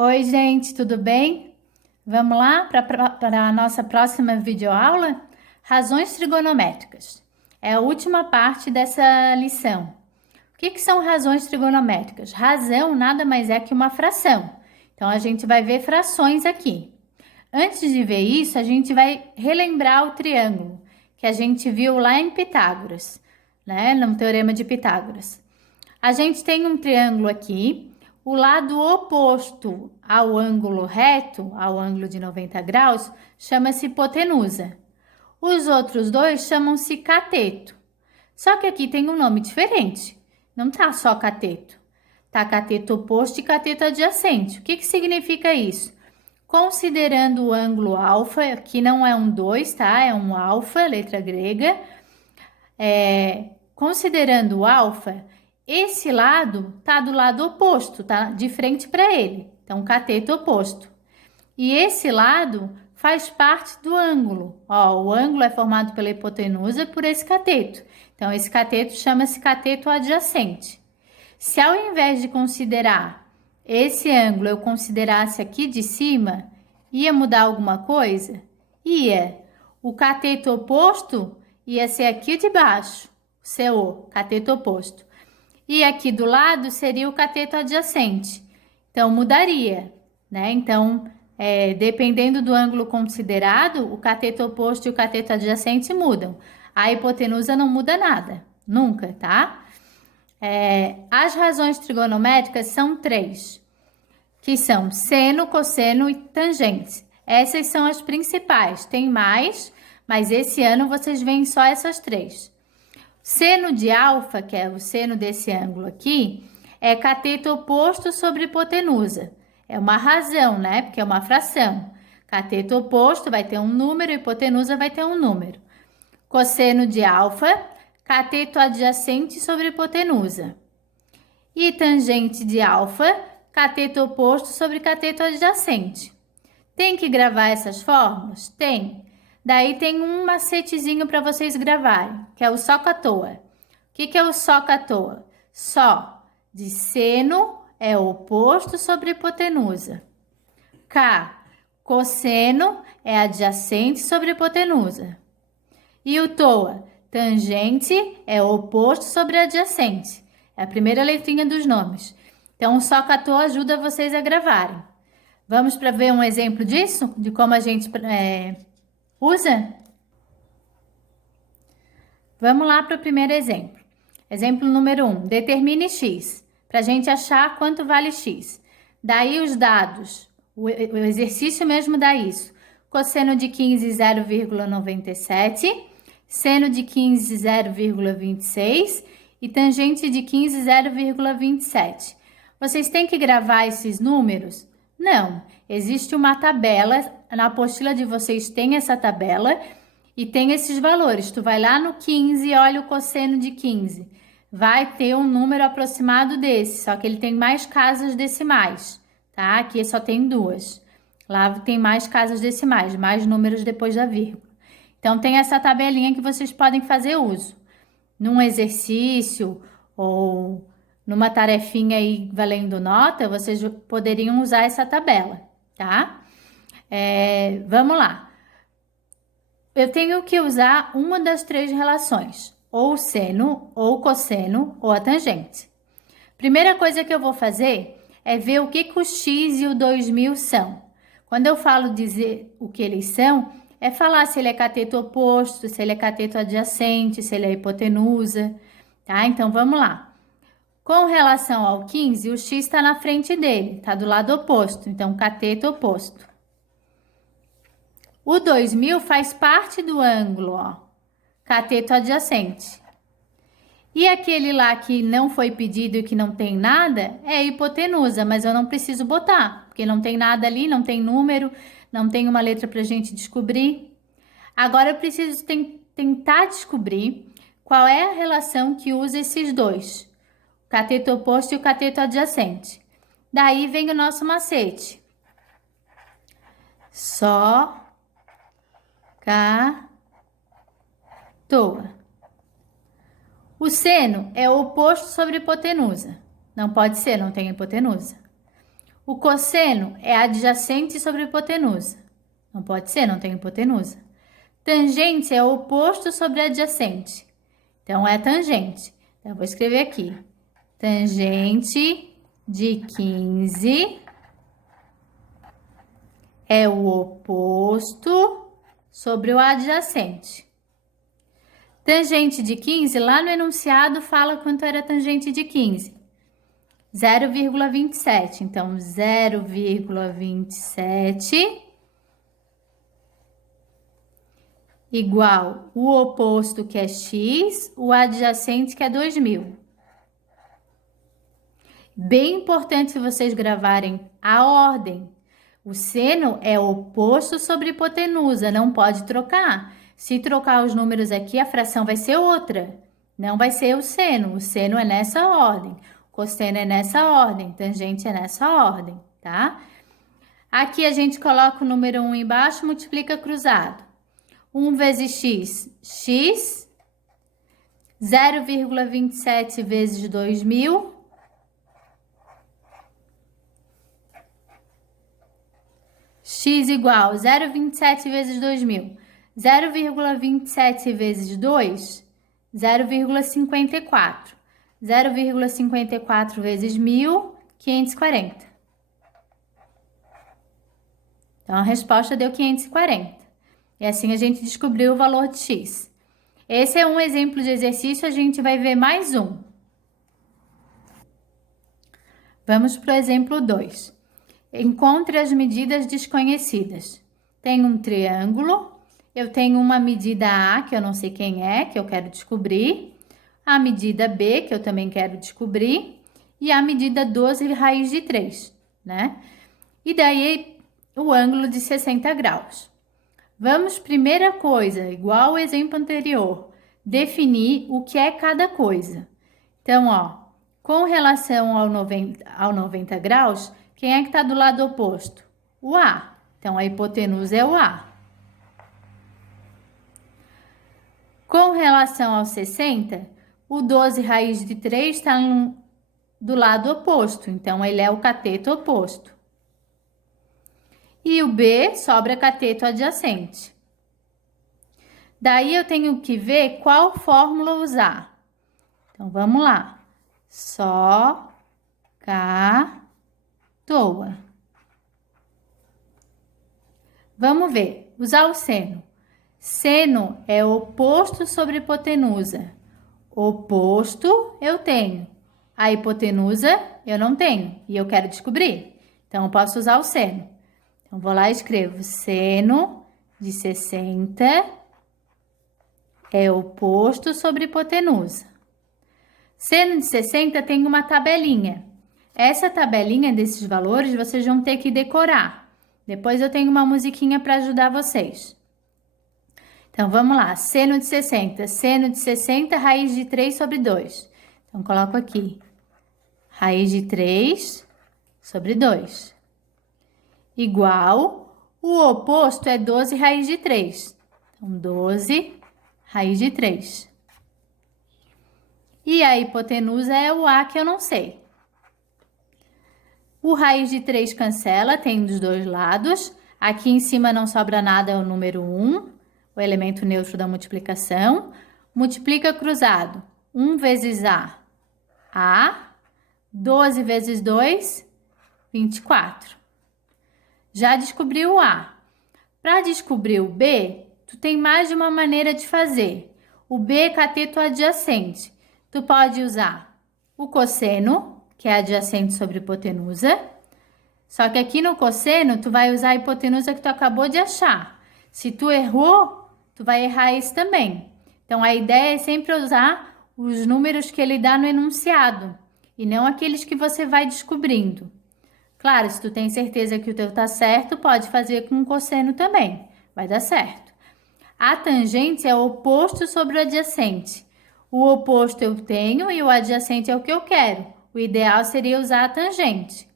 Oi, gente, tudo bem? Vamos lá para a nossa próxima videoaula? Razões trigonométricas. É a última parte dessa lição. O que são razões trigonométricas? Razão nada mais é que uma fração. Então, a gente vai ver frações aqui. Antes de ver isso, a gente vai relembrar o triângulo que a gente viu lá em Pitágoras, né? No Teorema de Pitágoras. A gente tem um triângulo aqui, o lado oposto ao ângulo reto, ao ângulo de 90 graus, chama-se hipotenusa. Os outros dois chamam-se cateto. Só que aqui tem um nome diferente. Não tá só cateto. Tá cateto oposto e cateto adjacente. O que significa isso? Considerando o ângulo alfa, que não é um 2, tá? É um alfa, letra grega. Considerando o alfa, esse lado tá do lado oposto, tá? De frente para ele. Então, cateto oposto. E esse lado faz parte do ângulo. Ó, o ângulo é formado pela hipotenusa por esse cateto. Então, esse cateto chama-se cateto adjacente. Se ao invés de considerar esse ângulo eu considerasse aqui de cima, ia mudar alguma coisa? Ia. O cateto oposto ia ser aqui de baixo, CO, cateto oposto. E aqui do lado seria o cateto adjacente. Então, mudaria, né? Então, dependendo do ângulo considerado, o cateto oposto e o cateto adjacente mudam. A hipotenusa não muda nada, nunca, tá? As razões trigonométricas são três, que são seno, cosseno e tangente. Essas são as principais, tem mais, mas esse ano vocês veem só essas três. Seno de alfa, que é o seno desse ângulo aqui, é cateto oposto sobre hipotenusa. É uma razão, né? Porque é uma fração. Cateto oposto vai ter um número, hipotenusa vai ter um número. Cosseno de alfa, cateto adjacente sobre hipotenusa. E tangente de alfa, cateto oposto sobre cateto adjacente. Tem que gravar essas fórmulas? Tem. Daí tem um macetezinho para vocês gravarem, que é o soca à toa. O que é o soca à toa? Só de seno é oposto sobre hipotenusa. K, cosseno é adjacente sobre hipotenusa. E o toa, tangente é oposto sobre adjacente. É a primeira letrinha dos nomes. Então, o soca à toa ajuda vocês a gravarem. Vamos para ver um exemplo disso? De como a gente usa? Vamos lá para o primeiro exemplo. Exemplo número 1. Determine x, para a gente achar quanto vale x. Daí os dados, o exercício mesmo dá isso. Cosseno de 15, 0,97. Seno de 15, 0,26. E tangente de 15, 0,27. Vocês têm que gravar esses números? Não. Existe uma tabela, na apostila de vocês tem essa tabela e tem esses valores. Tu vai lá no 15 e olha o cosseno de 15. Vai ter um número aproximado desse, só que ele tem mais casas decimais, tá? Aqui só tem duas. Lá tem mais casas decimais, mais números depois da vírgula. Então, tem essa tabelinha que vocês podem fazer uso. Num exercício ou numa tarefinha aí valendo nota, vocês poderiam usar essa tabela, tá? Vamos lá. Eu tenho que usar uma das três relações, ou o seno, ou o cosseno, ou a tangente. Primeira coisa que eu vou fazer é ver o que o x e o 2000 são. Quando eu falo dizer o que eles são, é falar se ele é cateto oposto, se ele é cateto adjacente, se ele é hipotenusa, tá? Então, vamos lá. Com relação ao 15, o x está na frente dele, está do lado oposto, então cateto oposto. O 2000 faz parte do ângulo, ó, cateto adjacente. E aquele lá que não foi pedido e que não tem nada é hipotenusa, mas eu não preciso botar, porque não tem nada ali, não tem número, não tem uma letra para a gente descobrir. Agora eu preciso tentar descobrir qual é a relação que usa esses dois, o cateto oposto e o cateto adjacente. Daí vem o nosso macete. Só toa. O seno é o oposto sobre hipotenusa. Não pode ser, não tem hipotenusa. O cosseno é adjacente sobre hipotenusa. Não pode ser, não tem hipotenusa. Tangente é oposto sobre adjacente. Então, é tangente. Então, eu vou escrever aqui. Tangente de 15 é o oposto sobre o adjacente. Tangente de 15, lá no enunciado fala quanto era tangente de 15. 0,27. Então, 0,27 igual o oposto, que é x, o adjacente, que é 2.000. Bem importante vocês gravarem a ordem. O seno é oposto sobre hipotenusa, não pode trocar. Se trocar os números aqui, a fração vai ser outra. Não vai ser o seno é nessa ordem. O cosseno é nessa ordem, tangente é nessa ordem, tá? Aqui a gente coloca o número 1 embaixo, multiplica cruzado. 1 vezes x, x. 0,27 vezes 2.000. X igual 0,27 vezes 2.000. 0,27 vezes 2, 0,54. 0,54 vezes 1.000, 540. Então, a resposta deu 540. E assim a gente descobriu o valor de x. Esse é um exemplo de exercício, a gente vai ver mais um. Vamos para o exemplo 2. Encontre as medidas desconhecidas. Tem um triângulo, eu tenho uma medida A, que eu não sei quem é, que eu quero descobrir, a medida B, que eu também quero descobrir, e a medida 12 raiz de 3, né? E daí, o ângulo de 60 graus. Vamos, primeira coisa, igual ao exemplo anterior, definir o que é cada coisa. Então, ó, com relação ao 90 graus, quem é que está do lado oposto? O A. Então, a hipotenusa é o A. Com relação ao 60, o 12 raiz de 3 está do lado oposto. Então, ele é o cateto oposto. E o B sobra cateto adjacente. Daí, eu tenho que ver qual fórmula usar. Então, vamos lá. Só, cá, toa. Vamos ver. Usar o seno. Seno é oposto sobre hipotenusa. Oposto eu tenho. A hipotenusa eu não tenho. E eu quero descobrir. Então, eu posso usar o seno. Então, vou lá e escrevo. Seno de 60 é oposto sobre hipotenusa. Seno de 60 tem uma tabelinha. Essa tabelinha desses valores vocês vão ter que decorar. Depois eu tenho uma musiquinha para ajudar vocês. Então, vamos lá. Seno de 60. Seno de 60, raiz de 3 sobre 2. Então, coloco aqui. Raiz de 3 sobre 2. Igual, o oposto é 12 raiz de 3. Então, 12 raiz de 3. E a hipotenusa é o A, que eu não sei. O raiz de 3 cancela, tem dos dois lados. Aqui em cima não sobra nada, é o número 1, o elemento neutro da multiplicação. Multiplica cruzado. 1 vezes A, 12 vezes 2, 24. Já descobriu o A. Para descobrir o B, tu tem mais de uma maneira de fazer. O B é cateto adjacente. Tu pode usar o cosseno, que é adjacente sobre hipotenusa. Só que aqui no cosseno, tu vai usar a hipotenusa que tu acabou de achar. Se tu errou, tu vai errar esse também. Então, a ideia é sempre usar os números que ele dá no enunciado e não aqueles que você vai descobrindo. Claro, se tu tem certeza que o teu tá certo, pode fazer com o cosseno também. Vai dar certo. A tangente é o oposto sobre o adjacente. O oposto eu tenho e o adjacente é o que eu quero. O ideal seria usar a tangente.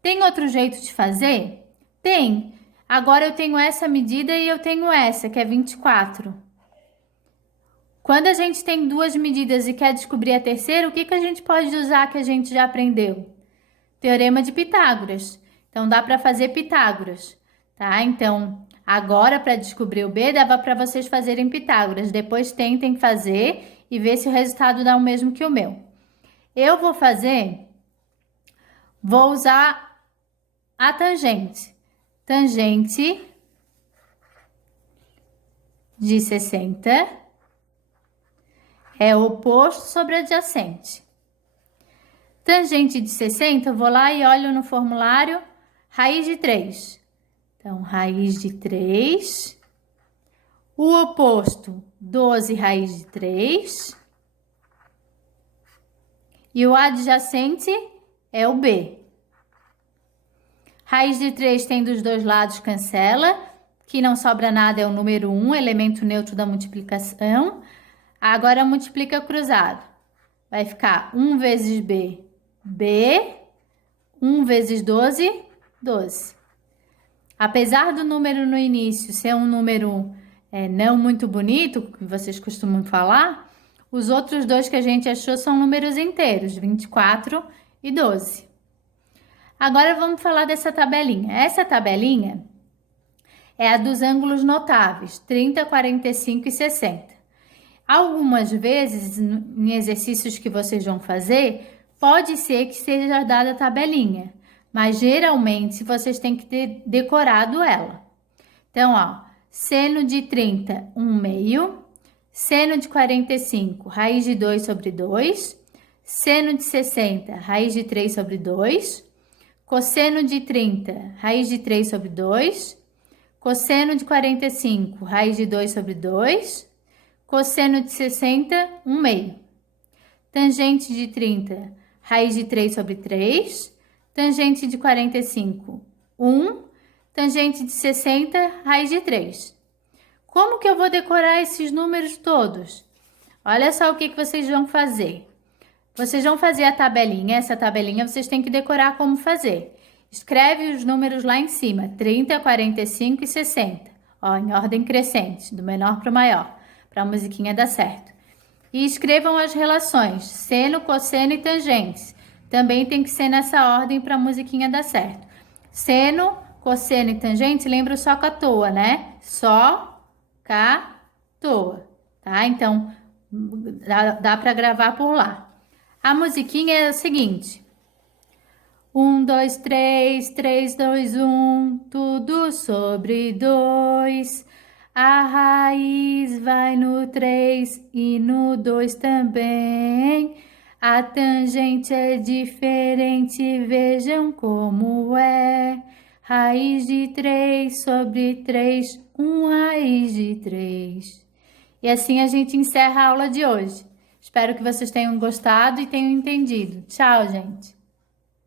Tem outro jeito de fazer? Tem. Agora eu tenho essa medida e eu tenho essa, que é 24. Quando a gente tem duas medidas e quer descobrir a terceira, o que a gente pode usar que a gente já aprendeu? Teorema de Pitágoras. Então, dá para fazer Pitágoras, tá? Então, agora, para descobrir o B, dava para vocês fazerem Pitágoras. Depois, tentem fazer e ver se o resultado dá o mesmo que o meu. Eu vou usar a tangente. Tangente de 60 é o oposto sobre adjacente. Tangente de 60, eu vou lá e olho no formulário, raiz de 3. Então, raiz de 3. O oposto, 12 raiz de 3. E o adjacente é o B. Raiz de 3 tem dos dois lados, cancela. Que não sobra nada é o número 1, elemento neutro da multiplicação. Agora, multiplica cruzado. Vai ficar 1 vezes B, B. 1 vezes 12, 12. Apesar do número no início ser um número não muito bonito, que vocês costumam falar, os outros dois que a gente achou são números inteiros, 24 e 12. Agora vamos falar dessa tabelinha. Essa tabelinha é a dos ângulos notáveis, 30, 45 e 60. Algumas vezes, em exercícios que vocês vão fazer, pode ser que seja dada a tabelinha, mas geralmente vocês têm que ter decorado ela. Então, ó, seno de 30, 1 meio, seno de 45, raiz de 2 sobre 2, seno de 60, raiz de 3 sobre 2, cosseno de 30, raiz de 3 sobre 2, cosseno de 45, raiz de 2 sobre 2, cosseno de 60, 1 meio. Tangente de 30, raiz de 3 sobre 3, tangente de 45, 1, tangente de 60, raiz de 3. Como que eu vou decorar esses números todos? Olha só o que vocês vão fazer. Vocês vão fazer a tabelinha, essa tabelinha vocês têm que decorar como fazer. Escreve os números lá em cima, 30, 45 e 60, ó, em ordem crescente, do menor para o maior, para a musiquinha dar certo. E escrevam as relações, seno, cosseno e tangentes. Também tem que ser nessa ordem para a musiquinha dar certo. Seno, cosseno e tangente, lembra o só, cá, toa, né? Só, cá, toa, tá? Então, dá para gravar por lá. A musiquinha é o seguinte: 1, 2, 3, 3, 2, 1, tudo sobre 2. A raiz vai no 3 e no 2 também. A tangente é diferente, vejam como é. Raiz de 3 sobre 3, 1 raiz de 3. E assim a gente encerra a aula de hoje. Espero que vocês tenham gostado e tenham entendido. Tchau, gente!